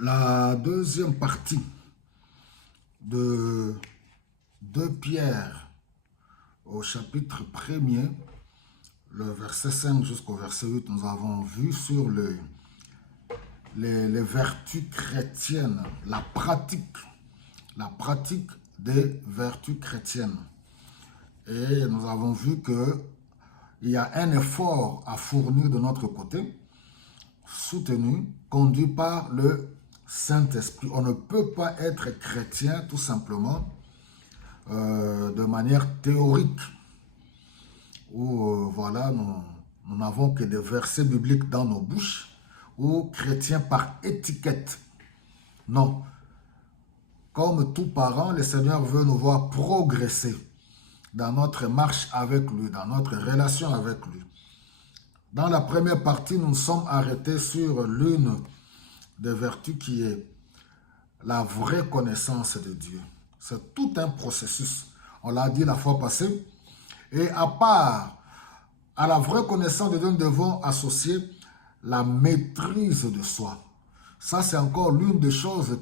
La deuxième partie de 2 Pierre au chapitre 1er, le verset 5 jusqu'au verset 8, nous avons vu sur les vertus chrétiennes, la pratique des vertus chrétiennes. Et nous avons vu qu'il y a un effort à fournir de notre côté, soutenu, conduit par le Saint-Esprit. On ne peut pas être chrétien tout simplement de manière théorique, où voilà, nous n'avons que des versets bibliques dans nos bouches, ou chrétien par étiquette. Non. Comme tout parent, le Seigneur veut nous voir progresser dans notre marche avec lui, dans notre relation avec lui. Dans la première partie, nous nous sommes arrêtés sur l'une des vertus qui est la vraie connaissance de Dieu. C'est tout un processus. On l'a dit la fois passée. Et à part à la vraie connaissance de Dieu, nous devons associer la maîtrise de soi. Ça, c'est encore l'une des choses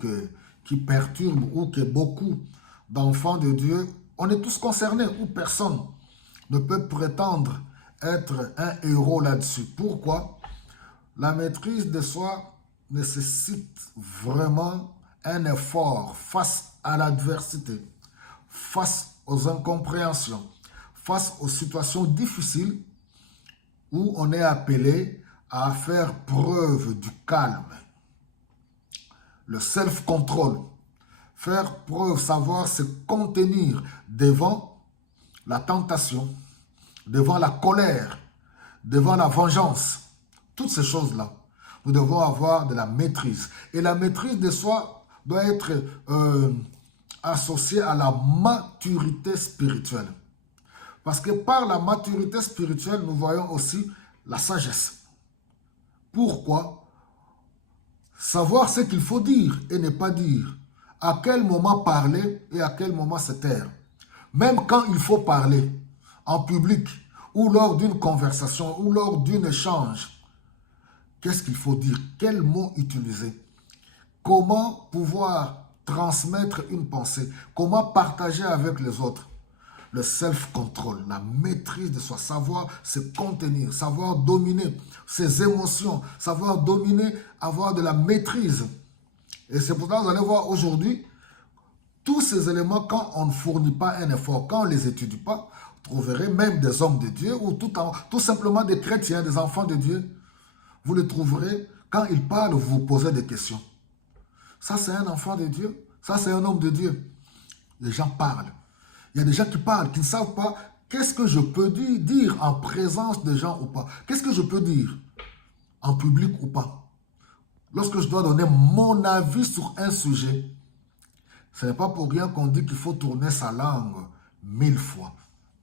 qui perturbe ou que beaucoup d'enfants de Dieu, on est tous concernés, ou personne ne peut prétendre être un héros là-dessus. Pourquoi? La maîtrise de soi nécessite vraiment un effort face à l'adversité, face aux incompréhensions, face aux situations difficiles où on est appelé à faire preuve du calme, le self-control, faire preuve, savoir se contenir devant la tentation, devant la colère, devant la vengeance. Toutes ces choses-là, nous devons avoir de la maîtrise. Et la maîtrise de soi doit être associée à la maturité spirituelle. Parce que par la maturité spirituelle, nous voyons aussi la sagesse. Pourquoi? Savoir ce qu'il faut dire et ne pas dire. À quel moment parler et à quel moment se taire. Même quand il faut parler en public ou lors d'une conversation ou lors d'un échange. Qu'est-ce qu'il faut dire? Quels mots utiliser? Comment pouvoir transmettre une pensée? Comment partager avec les autres? Le self-control, la maîtrise de soi, savoir se contenir, savoir dominer ses émotions, savoir dominer, avoir de la maîtrise. Et c'est pour ça que vous allez voir aujourd'hui, tous ces éléments, quand on ne fournit pas un effort, quand on ne les étudie pas, vous trouverez même des hommes de Dieu ou tout simplement des chrétiens, des enfants de Dieu. Vous les trouverez, quand ils parlent, vous vous posez des questions. Ça, c'est un enfant de Dieu. Ça, c'est un homme de Dieu. Les gens parlent. Il y a des gens qui parlent, qui ne savent pas qu'est-ce que je peux dire en présence des gens ou pas. Qu'est-ce que je peux dire en public ou pas. Lorsque je dois donner mon avis sur un sujet, ce n'est pas pour rien qu'on dit qu'il faut tourner sa langue 1000 fois.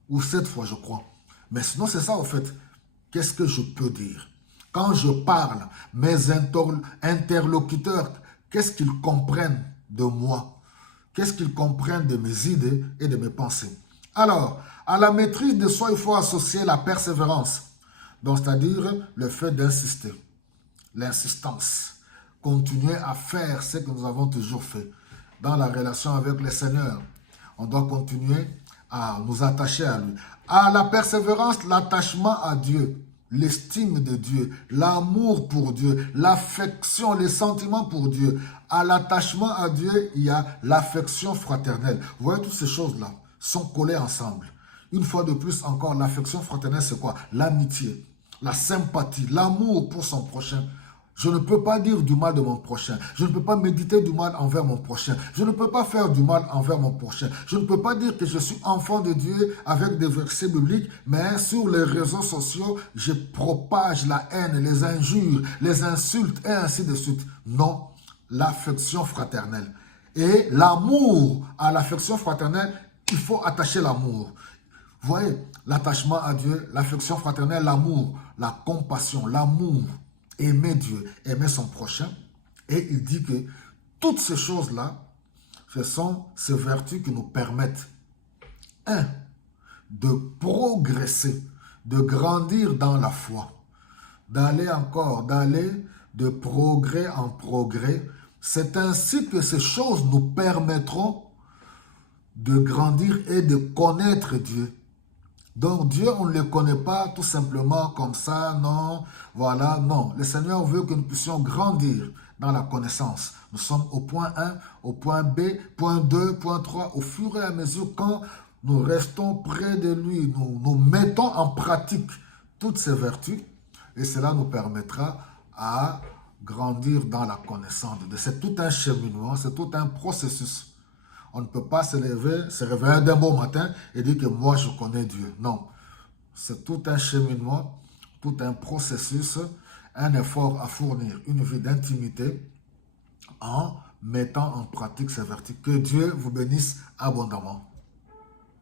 Ou 7 fois, je crois. Mais sinon, c'est ça, en fait. Qu'est-ce que je peux dire? Quand je parle, mes interlocuteurs, qu'est-ce qu'ils comprennent de moi? Qu'est-ce qu'ils comprennent de mes idées et de mes pensées? Alors, à la maîtrise de soi, il faut associer la persévérance. Donc, c'est-à-dire le fait d'insister. L'insistance. Continuer à faire ce que nous avons toujours fait. Dans la relation avec le Seigneur, on doit continuer à nous attacher à lui. À la persévérance, l'attachement à Dieu. L'estime de Dieu, l'amour pour Dieu, l'affection, les sentiments pour Dieu. À l'attachement à Dieu, il y a l'affection fraternelle. Vous voyez, toutes ces choses-là sont collées ensemble. Une fois de plus encore, l'affection fraternelle, c'est quoi? L'amitié, la sympathie, l'amour pour son prochain. Je ne peux pas dire du mal de mon prochain. Je ne peux pas méditer du mal envers mon prochain. Je ne peux pas faire du mal envers mon prochain. Je ne peux pas dire que je suis enfant de Dieu avec des versets bibliques, mais sur les réseaux sociaux, je propage la haine, les injures, les insultes et ainsi de suite. Non, l'affection fraternelle. Et l'amour à l'affection fraternelle, il faut attacher l'amour. Vous voyez, l'attachement à Dieu, l'affection fraternelle, l'amour, la compassion, l'amour. Aimer Dieu, aimer son prochain. Et il dit que toutes ces choses-là, ce sont ces vertus qui nous permettent, un, de progresser, de grandir dans la foi, d'aller de progrès en progrès, C'est ainsi que ces choses nous permettront de grandir et de connaître Dieu. Donc Dieu, on ne le connaît pas tout simplement comme ça, non, voilà, non. Le Seigneur veut que nous puissions grandir dans la connaissance. Nous sommes au point 1, au point B, point 2, point 3, au fur et à mesure quand nous restons près de lui, nous mettons en pratique toutes ces vertus et cela nous permettra à grandir dans la connaissance de Dieu. C'est tout un cheminement, c'est tout un processus. On ne peut pas se réveiller d'un beau matin et dire que moi je connais Dieu. Non, c'est tout un cheminement, tout un processus, un effort à fournir, une vie d'intimité en mettant en pratique ces vertus. Que Dieu vous bénisse abondamment.